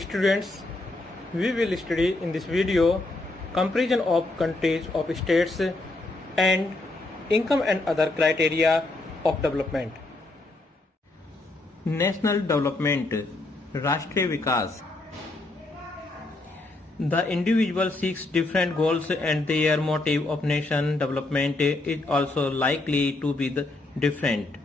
Students, we will study in this video comparison of countries of states and income and other criteria of development. National development, राष्ट्रीय विकास. The individual seeks different goals and their motive of nation development is also likely to be different.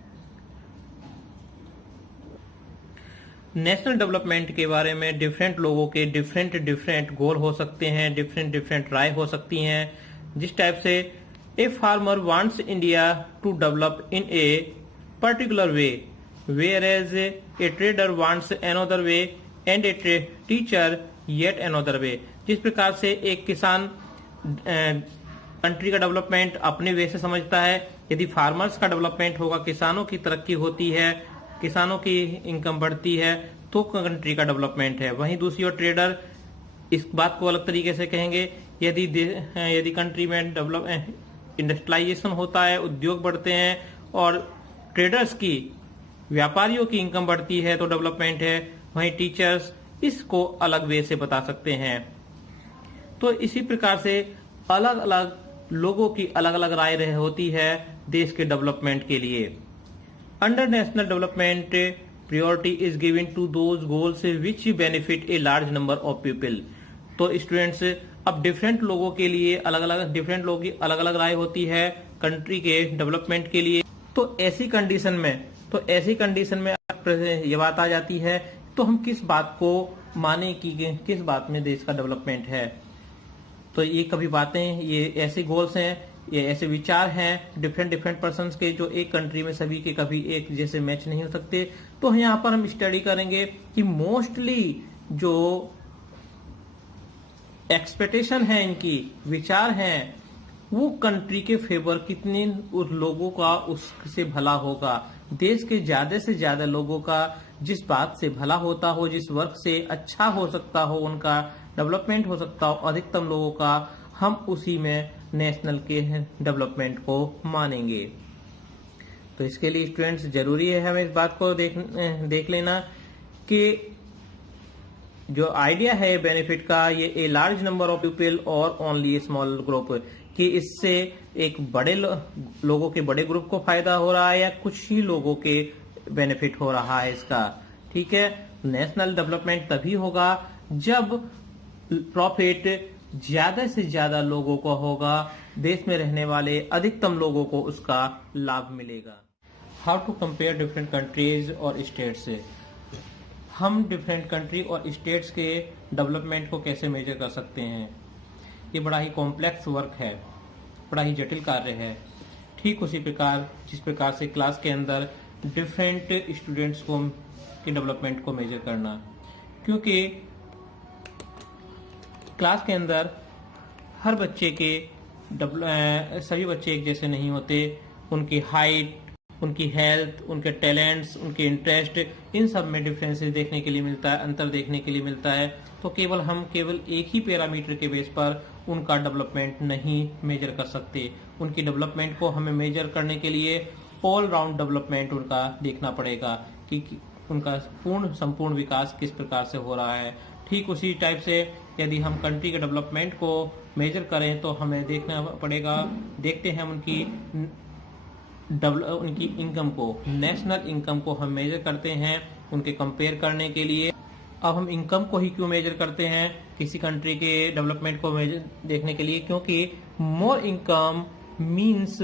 National development के बारे में different लोगों के different गोल हो सकते हैं, different राय हो सकती हैं. जिस टाइप से a farmer wants India to develop in a particular way, whereas a trader wants another way and a teacher yet another way. जिस प्रकार से एक किसान कंट्री का डेवलपमेंट अपने वे से समझता है, यदि फार्मर्स का डेवलपमेंट होगा, किसानों की तरक्की होती है, किसानों की इनकम बढ़ती है, तो कंट्री का डेवलपमेंट है. वहीं दूसरी ओर ट्रेडर इस बात को अलग तरीके से कहेंगे, यदि कंट्री में इंडस्ट्रियलाइजेशन होता है, उद्योग बढ़ते हैं और ट्रेडर्स की, व्यापारियों की इनकम बढ़ती है तो डेवलपमेंट है. वहीं टीचर्स इसको अलग वे से बता सकते हैं. तो इसी प्रकार से अलग अलग लोगों की अलग अलग राय होती है देश के डेवलपमेंट के लिए. Under national development priority is given to those goals which benefit a large number of people. तो स्टूडेंट्स, अब डिफरेंट लोगों के लिए अलग अलग राय होती है कंट्री के डेवलपमेंट के लिए. तो ऐसी कंडीशन में ये बात आ जाती है, तो हम किस बात को माने कि किस बात में देश का डेवलपमेंट है. तो ये कभी बातें, ये ऐसे गोल्स हैं, ये ऐसे विचार हैं डिफरेंट पर्सन्स के, जो एक कंट्री में सभी के कभी एक जैसे मैच नहीं हो सकते. तो यहाँ पर हम स्टडी करेंगे कि मोस्टली जो एक्सपेक्टेशन है, इनकी विचार हैं, वो कंट्री के फेवर कितने उस लोगों का उससे भला होगा. देश के ज्यादा से ज्यादा लोगों का जिस बात से भला होता हो, जिस वर्क से अच्छा हो सकता हो, उनका डेवलपमेंट हो सकता हो अधिकतम लोगों का, हम उसी में नेशनल के डेवलपमेंट को मानेंगे. तो इसके लिए स्टूडेंट्स जरूरी है हमें इस बात को देख लेना कि जो आइडिया है बेनिफिट का, ये a large number of people और ओनली ए स्मॉल ग्रुप, कि इससे एक बड़े लोगों के बड़े ग्रुप को फायदा हो रहा है या कुछ ही लोगों के बेनिफिट हो रहा है इसका. ठीक है. नेशनल डेवलपमेंट तभी होगा जब प्रॉफिट ज्यादा से ज्यादा लोगों को होगा, देश में रहने वाले अधिकतम लोगों को उसका लाभ मिलेगा. How to compare different countries और स्टेट्स. हम डिफरेंट कंट्री और स्टेट्स के डेवलपमेंट को कैसे मेजर कर सकते हैं. ये बड़ा ही कॉम्प्लेक्स वर्क है, बड़ा ही जटिल कार्य है. ठीक उसी प्रकार जिस प्रकार से क्लास के अंदर डिफरेंट स्टूडेंट्स को के डेवलपमेंट को मेजर करना, क्योंकि क्लास के अंदर हर बच्चे के सभी बच्चे एक जैसे नहीं होते. उनकी हाइट, उनकी हेल्थ, उनके टैलेंट्स, उनके इंटरेस्ट, इन सब में डिफरेंसेस देखने के लिए मिलता है, अंतर देखने के लिए मिलता है. तो हम केवल एक ही पैरामीटर के बेस पर उनका डेवलपमेंट नहीं मेजर कर सकते. उनकी डेवलपमेंट को हमें मेजर करने के लिए ऑल राउंड डेवलपमेंट उनका देखना पड़ेगा कि उनका संपूर्ण विकास किस प्रकार से हो रहा है. ठीक उसी टाइप से यदि हम कंट्री के डेवलपमेंट को मेजर करें तो हमें देखना पड़ेगा, देखते हैं उनकी इनकम को, नेशनल इनकम को हम मेजर करते हैं उनके कंपेयर करने के लिए. अब हम इनकम को ही क्यों मेजर करते हैं किसी कंट्री के डेवलपमेंट को मेजर देखने के लिए, क्योंकि more income means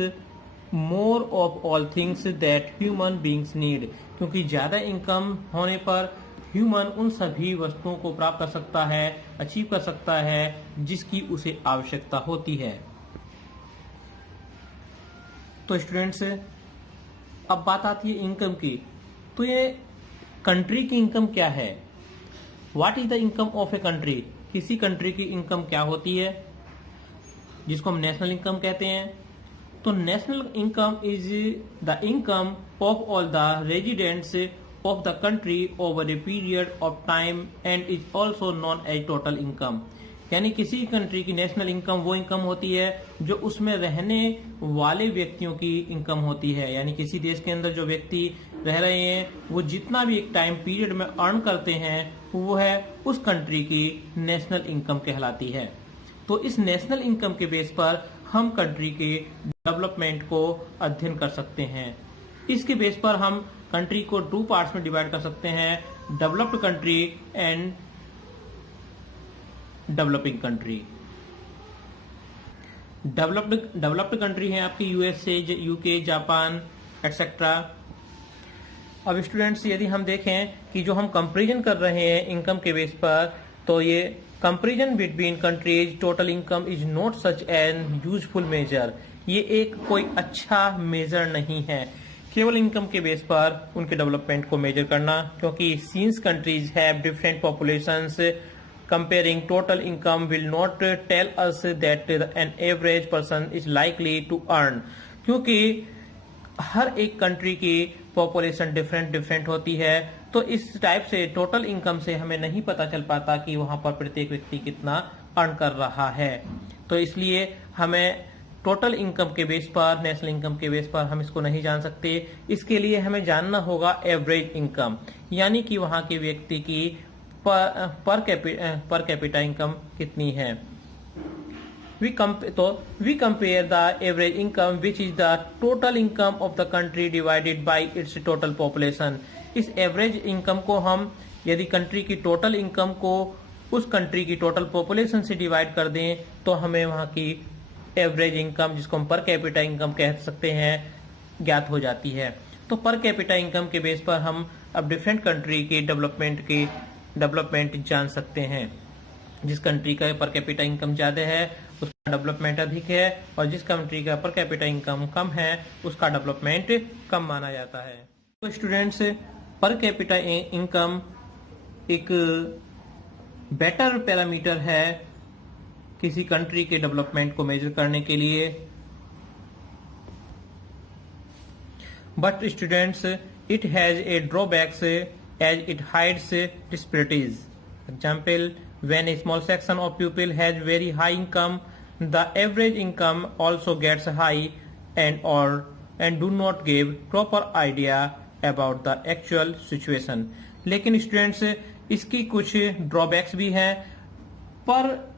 more of all things that human beings need. क्योंकि ज्यादा इनकम होने पर ह्यूमन उन सभी वस्तुओं को प्राप्त कर सकता है, अचीव कर सकता है जिसकी उसे आवश्यकता होती है. तो स्टूडेंट्स, अब बात आती है इनकम की. तो ये कंट्री की इनकम क्या है? What is the income of a country. किसी कंट्री की इनकम क्या होती है, जिसको हम नेशनल इनकम कहते हैं. तो national income is the income of all the residents of the country over a period of time and is also known as total income. यानी किसी कंट्री की नेशनल इनकम वो इनकम होती है जो उसमें रहने वाले व्यक्तियों की इनकम होती है. यानी किसी देश के अंदर जो व्यक्ति रह रहे हैं वो जितना भी एक टाइम पीरियड में अर्न करते हैं वो है उस कंट्री की नेशनल इनकम कहलाती है। तो इस नेशनल इनकम के बेस पर हम कंट्री के डेवलपमेंट को अध्ययन कर सकते हैं। इसके बेस पर हम कंट्री को 2 पार्ट्स में डिवाइड कर सकते हैं, developed country and developing country. Developed country है आपकी यूएसए, यूके, जापान एक्सेट्रा। अब स्टूडेंट्स यदि हम देखें कि जो हम कंपैरिजन कर रहे हैं इनकम के बेस पर, तो ये comparison between countries total income is not such an useful measure. ये एक कोई अच्छा मेजर नहीं है केवल इनकम के बेस पर उनके डेवलपमेंट को मेजर करना, क्योंकि since countries have different populations, comparing total income will not tell us that an average person is likely to earn। क्योंकि हर एक कंट्री की पॉपुलेशन डिफरेंट होती है, तो इस टाइप से टोटल इनकम से हमें नहीं पता चल पाता कि वहां पर प्रत्येक व्यक्ति कितना अर्न कर रहा है। तो इसलिए हमें टोटल इनकम के बेस पर, नेशनल इनकम के बेस पर हम इसको नहीं जान सकते। इसके लिए हमें जानना होगा एवरेज इनकम, यानी कि वहां के व्यक्ति की पर कैपिटा इनकम कितनी है। We compare the average income which is the total income of the country divided by its total population. इस एवरेज इनकम को हम यदि कंट्री की टोटल इनकम को उस कंट्री की टोटल पॉपुलेशन से डिवाइड कर दें तो हमें वहां की एवरेज इनकम, जिसको हम पर कैपिटा इनकम कह सकते हैं, ज्ञात हो जाती है। तो पर कैपिटा इनकम के बेस पर हम अब डिफरेंट कंट्री के डेवलपमेंट जान सकते हैं। जिस कंट्री का पर कैपिटा इनकम ज्यादा है उसका डेवलपमेंट अधिक है, और जिस कंट्री का पर कैपिटा इनकम कम है उसका डेवलपमेंट कम माना जाता है। तो स्टूडेंट्स, पर कैपिटा इनकम एक बेटर पैरामीटर है किसी कंट्री के डेवलपमेंट को मेजर करने के लिए। But students, it has a drawbacks as it hides disparities. Example, when a small section of people has very high income, the average income also gets high and do not give proper idea about the actual situation. लेकिन students इसकी कुछ drawbacks भी हैं। पर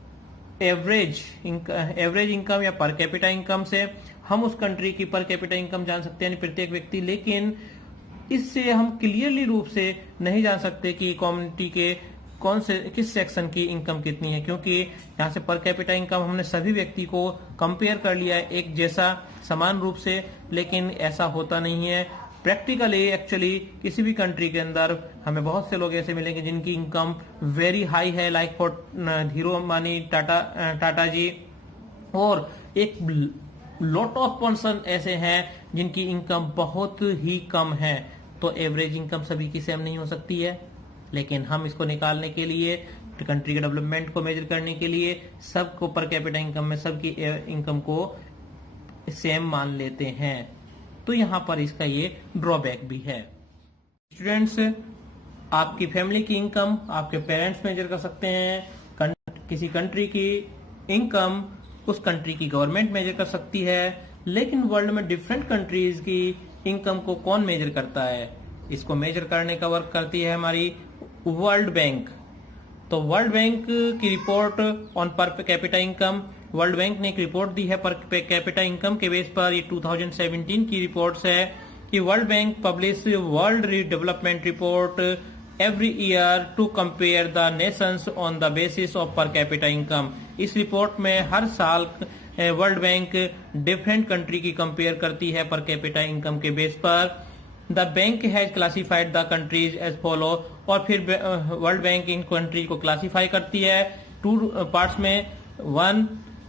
average income या पर capita income से हम उस कंट्री की पर कैपिटा इनकम जान सकते हैं प्रत्येक व्यक्ति, लेकिन इससे हम क्लियरली रूप से नहीं जान सकते कि कम्युनिटी के किस सेक्शन की इनकम कितनी है, क्योंकि यहाँ से पर कैपिटा इनकम हमने सभी व्यक्ति को कंपेयर कर लिया है एक जैसा समान रूप से, लेकिन ऐसा होता नहीं है। प्रैक्टिकली एक्चुअली किसी भी कंट्री के अंदर हमें बहुत से लोग ऐसे मिलेंगे जिनकी इनकम वेरी हाई है, लाइक फॉर धीरू अंबानी, टाटा जी, और एक लॉट ऑफ पर्सन ऐसे हैं जिनकी इनकम बहुत ही कम है। तो एवरेज इनकम सभी की सेम नहीं हो सकती है, लेकिन हम इसको निकालने के लिए, कंट्री के डेवलपमेंट को मेजर करने के लिए सबको पर कैपिटा इनकम में सबकी इनकम को सेम मान लेते हैं। तो यहाँ पर इसका ये ड्रॉबैक भी है। स्टूडेंट्स, आपकी फैमिली की इनकम आपके पेरेंट्स मेजर कर सकते हैं। किसी कंट्री की इनकम उस कंट्री की गवर्नमेंट मेजर कर सकती है, लेकिन वर्ल्ड में डिफरेंट कंट्रीज की इनकम को कौन मेजर करता है? इसको मेजर करने का वर्क करती है हमारी वर्ल्ड बैंक। तो वर्ल्ड बैंक की रिपोर्ट ऑन पर कैपिटा इनकम, वर्ल्ड बैंक ने एक रिपोर्ट दी है पर कैपिटा इनकम के बेस पर। ये 2017 की रिपोर्ट्स है कि world bank publish world development report every year to compare the nations on the basis of per capita income। इस रिपोर्ट में हर साल वर्ल्ड बैंक डिफरेंट कंट्री की कंपेयर करती है पर कैपिटा इनकम के बेस पर। The bank has classified the countries as follow, और फिर वर्ल्ड बैंक इन कंट्री को क्लासिफाई करती है 2 पार्ट्स में। 1,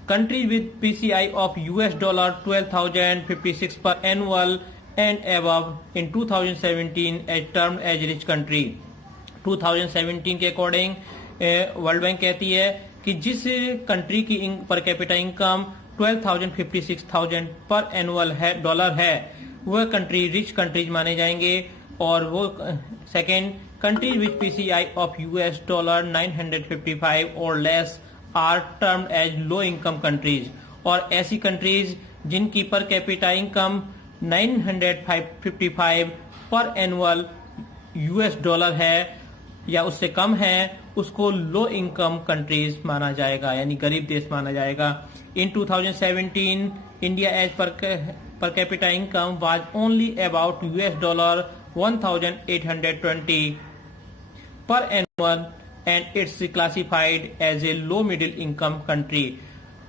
country with PCI of $12,056 per annual and above in 2017 as term as rich country. 2017 के अकॉर्डिंग वर्ल्ड बैंक कहती है कि जिस कंट्री की पर कैपिटा इनकम 12,056,000 पर एनुअल है डॉलर है, वह कंट्री रिच कंट्रीज माने जाएंगे। और वो second, country with PCI of $955 और less are termed as low income countries. और ऐसी कंट्रीज जिनकी पर कैपिटा इनकम 955 पर एनुअल $US है या उससे कम है, उसको लो इनकम कंट्रीज माना जाएगा, यानी गरीब देश माना जाएगा। In 2017 India as per capita income was only about $1,820 per annum and it's classified as a low middle income country।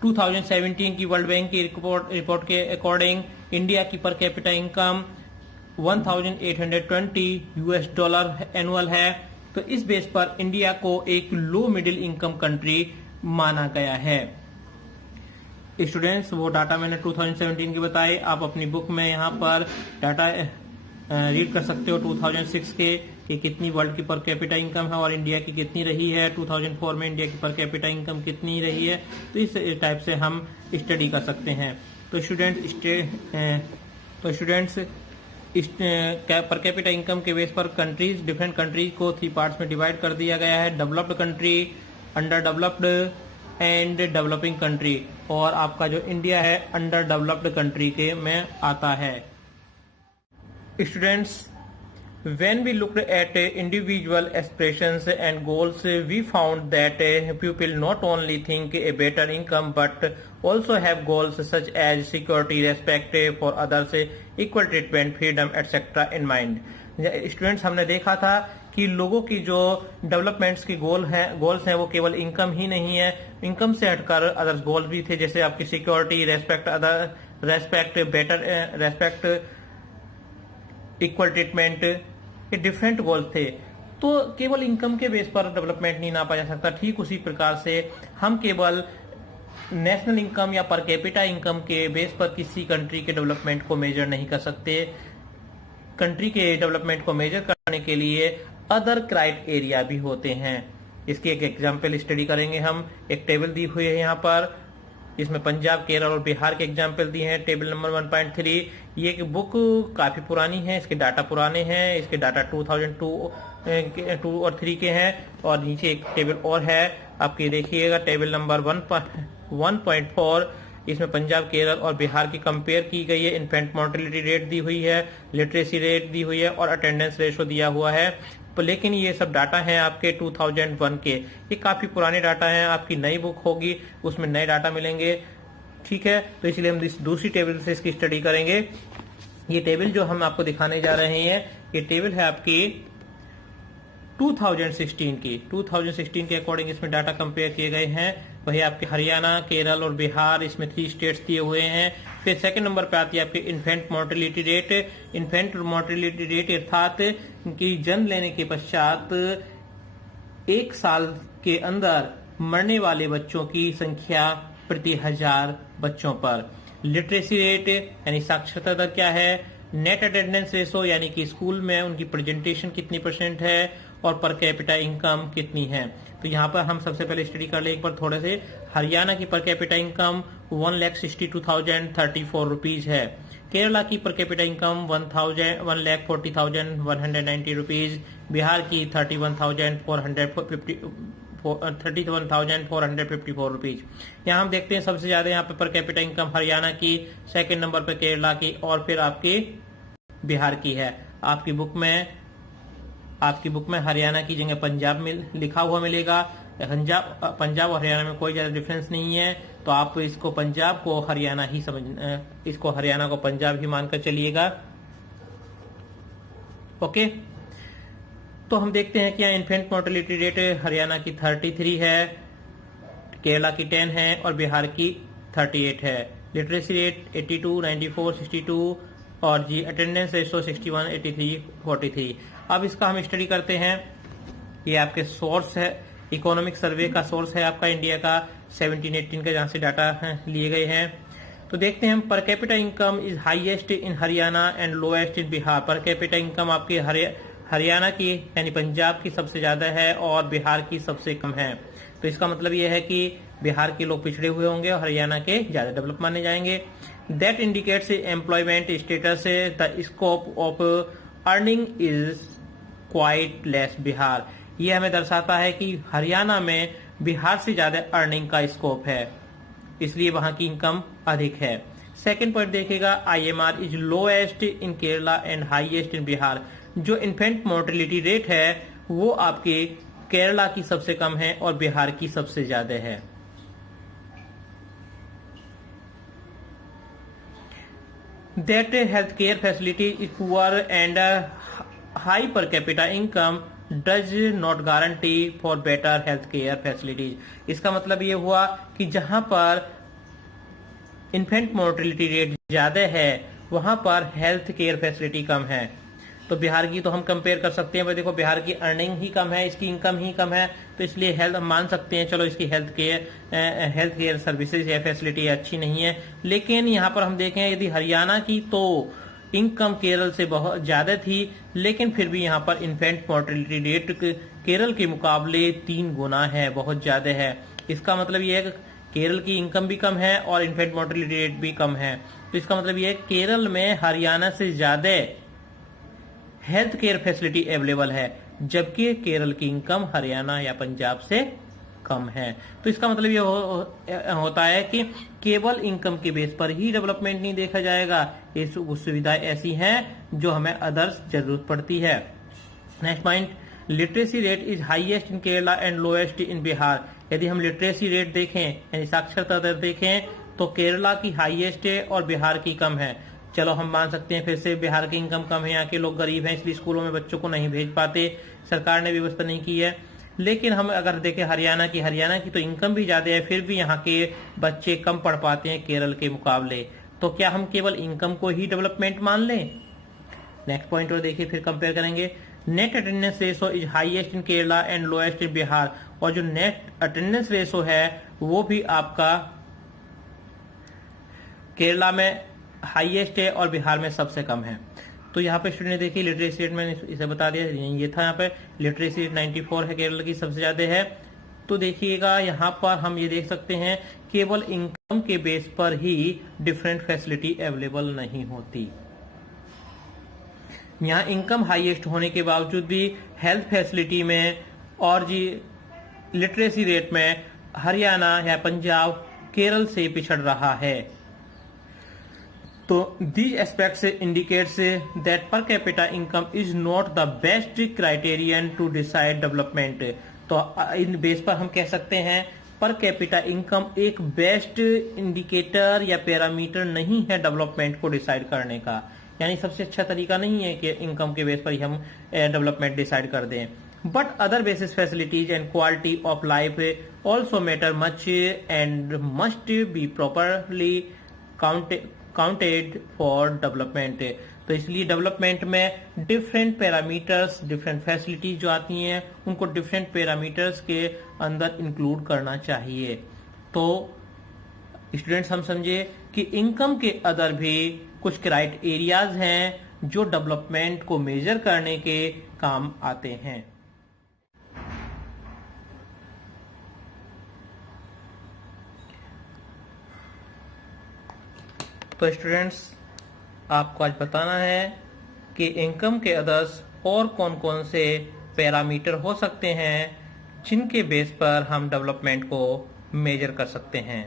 2017 की वर्ल्ड बैंक की रिपोर्ट के अकॉर्डिंग इंडिया की पर कैपिटा इनकम $1,820 एनुअल है। तो इस बेस पर इंडिया को एक लो मिडिल इनकम कंट्री माना गया है। स्टूडेंट्स, वो डाटा मैंने 2017 के बताए, आप अपनी बुक में यहाँ पर डाटा रीड कर सकते हो 2006 के कि कितनी वर्ल्ड की पर कैपिटा इनकम है और इंडिया की कितनी रही है, 2004 में इंडिया की पर कैपिटा इनकम कितनी रही है। तो इस टाइप से हम स्टडी कर सकते हैं। तो स्टूडेंट्स पर कैपिटा इनकम के बेस पर कंट्रीज, डिफरेंट कंट्रीज को 3 पार्ट्स में डिवाइड कर दिया गया है, developed country, under developed and developing country. और आपका जो इंडिया है अंडर डेवलप्ड कंट्री के में आता है। Students, when we looked at individual aspirations and goals, we found that people not only think a better income but also have goals such as security, respect for others, equal treatment, freedom, etc. in mind। Students, हमने देखा था कि लोगों की जो developments की goals हैं वो केवल इनकम ही नहीं है, इनकम से हटकर अदर्स गोल्स भी थे, जैसे आपकी सिक्योरिटी, रेस्पेक्ट, इक्वल ट्रीटमेंट, ये डिफरेंट गोल्स थे। तो केवल इनकम के बेस पर डेवलपमेंट नहीं नापा जा सकता। ठीक उसी प्रकार से हम केवल नेशनल इनकम या पर कैपिटा इनकम के बेस पर किसी कंट्री के डेवलपमेंट को मेजर नहीं कर सकते। कंट्री के डेवलपमेंट को मेजर करने के लिए अदर क्राइटेरिया भी होते हैं। इसकी एक एग्जाम्पल स्टडी करेंगे हम। एक टेबल दी हुई है यहाँ पर, इसमें पंजाब, केरल और बिहार के एग्जाम्पल दिए हैं। Table number 1.3। ये बुक काफी पुरानी है, इसके डाटा पुराने हैं, इसके डाटा 2002 और 3 के हैं। और नीचे एक टेबल और है, आपकी देखिएगा, टेबल नंबर 1.4। इसमें पंजाब, केरल और बिहार की कंपेयर की गई है। इन्फेंट मोर्टेलिटी रेट दी हुई है, लिटरेसी रेट दी हुई है और अटेंडेंस रेशो दिया हुआ है। लेकिन ये सब डाटा हैं आपके 2001 के, ये काफी पुराने डाटा हैं। आपकी नई बुक होगी उसमें नए डाटा मिलेंगे, ठीक है। तो इसलिए हम दूसरी टेबल से इसकी स्टडी करेंगे। ये टेबल जो हम आपको दिखाने जा रहे हैं, ये टेबल है आपकी 2016 की। 2016 के अकॉर्डिंग इसमें डाटा कंपेयर किए गए हैं। वही आपके हरियाणा, केरल और बिहार, इसमें 3 स्टेट्स दिए हुए हैं। फिर सेकंड नंबर पे आती है आपकी infant mortality rate. Infant mortality rate अर्थात कि जन्म लेने के पश्चात 1 साल के अंदर मरने वाले बच्चों की संख्या प्रति 1000 बच्चों पर। लिटरेसी रेट यानी साक्षरता दर क्या है। नेट अटेंडेंस रेशो यानी कि स्कूल में उनकी प्रेजेंटेशन कितनी % है और पर कैपिटा इनकम कितनी है। तो यहाँ पर हम सबसे पहले स्टडी कर ले एक बार थोड़े से। हरियाणा की पर कैपिटा इनकम 1,62,034 रुपीज है। केरला की पर कैपिटा इनकम 1,40,190 रुपीज। बिहार की 31,454 रुपीज। यहाँ हम देखते हैं सबसे ज्यादा यहाँ पे पर कैपिटा इनकम हरियाणा की, सेकंड नंबर पे केरला की और फिर आपकी बिहार की है। आपकी बुक में हरियाणा की जगह पंजाब में लिखा हुआ मिलेगा। पंजाब और हरियाणा में कोई ज्यादा डिफरेंस नहीं है, तो आप इसको पंजाब को हरियाणा ही इसको हरियाणा को पंजाब ही मानकर चलिएगा। ओके, तो हम देखते हैं कि यहाँ इन्फेंट मोर्टेलिटी रेट हरियाणा की 33 है, केरला की 10 है और बिहार की 38 है। लिटरेसी रेट 82, 94, 62 और जी अटेंडेंस रेशो 61, 83, 43। अब इसका हम स्टडी करते हैं। ये आपके सोर्स है, इकोनॉमिक सर्वे का सोर्स है आपका इंडिया का 17-18 का, जहां से डाटा लिए गए हैं। तो देखते हैं हम। पर capita income is highest in Haryana and lowest in Bihar. पर कैपिटा इनकम आपकी हरियाणा की यानी पंजाब की सबसे ज्यादा है और बिहार की सबसे कम है। तो इसका मतलब यह है कि बिहार के लोग पिछड़े हुए होंगे और हरियाणा के ज्यादा डेवलप माने जाएंगे। That indicates employment status, the scope of earning is quite less Bihar. ये हमें दर्शाता है कि हरियाणा में बिहार से ज्यादा अर्निंग का स्कोप है, इसलिए वहां की इनकम अधिक है। सेकेंड पॉइंट देखिएगा IMR is lowest in Kerala and highest in Bihar. जो इन्फेंट मोर्टेलिटी रेट है वो आपके केरला की सबसे कम है और बिहार की सबसे ज्यादा है। That healthcare facility is poor and high per capita income does not guarantee for better healthcare facilities। इसका मतलब ये हुआ कि जहां पर इन्फेंट मोर्टेलिटी रेट ज्यादा है वहां पर हेल्थ केयर फैसिलिटी कम है। तो बिहार की तो हम कंपेयर कर सकते हैं, भाई देखो बिहार की अर्निंग ही कम है, इसकी इनकम ही कम है, तो इसलिए हेल्थ हम मान सकते हैं चलो इसकी हेल्थ केयर सर्विसेज या फैसिलिटी अच्छी नहीं है। लेकिन यहाँ पर हम देखें यदि हरियाणा की तो इनकम केरल से बहुत ज्यादा थी, लेकिन फिर भी यहाँ पर इन्फेंट मोर्टेलिटी रेट केरल के मुकाबले 3 गुना है, बहुत ज्यादा है। इसका मतलब ये है कि केरल की इनकम भी कम है और इन्फेंट मोर्टेलिटी रेट भी कम है। तो इसका मतलब ये है केरल में हरियाणा से ज्यादा हेल्थ केयर फैसिलिटी अवेलेबल है, जबकि केरल की इनकम हरियाणा या पंजाब से कम है। तो इसका मतलब ये होता है कि केवल इनकम के बेस पर ही डेवलपमेंट नहीं देखा जाएगा, ये सुविधाएं ऐसी हैं जो हमें अदर्स जरूरत पड़ती है। Next point, literacy rate is highest in Kerala and lowest in Bihar. यदि हम लिटरेसी रेट देखें यानी साक्षरता दर देखें तो केरला की हाईएस्ट है और बिहार की कम है। चलो हम मान सकते हैं फिर से बिहार की इनकम कम है, यहाँ के लोग गरीब हैं इसलिए स्कूलों में बच्चों को नहीं भेज पाते, सरकार ने व्यवस्था नहीं की है। लेकिन हम अगर देखें हरियाणा की तो इनकम भी ज्यादा है, फिर भी यहाँ के बच्चे कम पढ़ पाते हैं केरल के मुकाबले। तो क्या हम केवल इनकम को ही डेवलपमेंट मान लें? नेक्स्ट पॉइंट और देखिए फिर कंपेयर करेंगे। Net attendance ratio is highest in Kerala and lowest in Bihar. और जो नेट अटेंडेंस रेशो है वो भी आपका केरला में हाईएस्ट है और बिहार में सबसे कम है। तो यहाँ पे स्टूडेंट देखिए लिटरेसी रेट मैंने इसे बता दिया, ये था यहाँ पे लिटरेसी रेट 94 है, केरल की सबसे ज्यादा है। तो देखिएगा यहाँ पर हम ये देख सकते हैं केवल इनकम के बेस पर ही डिफरेंट फैसिलिटी अवेलेबल नहीं होती। यहाँ इनकम हाईएस्ट होने के बावजूद भी हेल्थ फैसिलिटी में और जी लिटरेसी रेट में हरियाणा या पंजाब केरल से पिछड़ रहा है। तो these aspects indicates that per capita income is not the best criterion to decide development। तो इन बेस पर हम कह सकते हैं पर कैपिटा इनकम एक बेस्ट इंडिकेटर या पैरामीटर नहीं है डेवलपमेंट को डिसाइड करने का, यानी सबसे अच्छा तरीका नहीं है कि इनकम के बेस पर ही हम डेवलपमेंट डिसाइड कर दें। But other basis facilities and quality of life also matter much and must be properly counted for development. तो इसलिए डेवलपमेंट में डिफरेंट पैरामीटर्स, डिफरेंट फैसिलिटीज जो आती हैं उनको डिफरेंट पैरामीटर्स के अंदर इंक्लूड करना चाहिए। तो स्टूडेंट्स हम समझे कि इनकम के अदर भी कुछ क्राइटेरियाज हैं जो डेवलपमेंट को मेजर करने के काम आते हैं। तो स्टूडेंट्स आपको आज बताना है कि इनकम के अदर्स और कौन कौन से पैरामीटर हो सकते हैं जिनके बेस पर हम डेवलपमेंट को मेजर कर सकते हैं।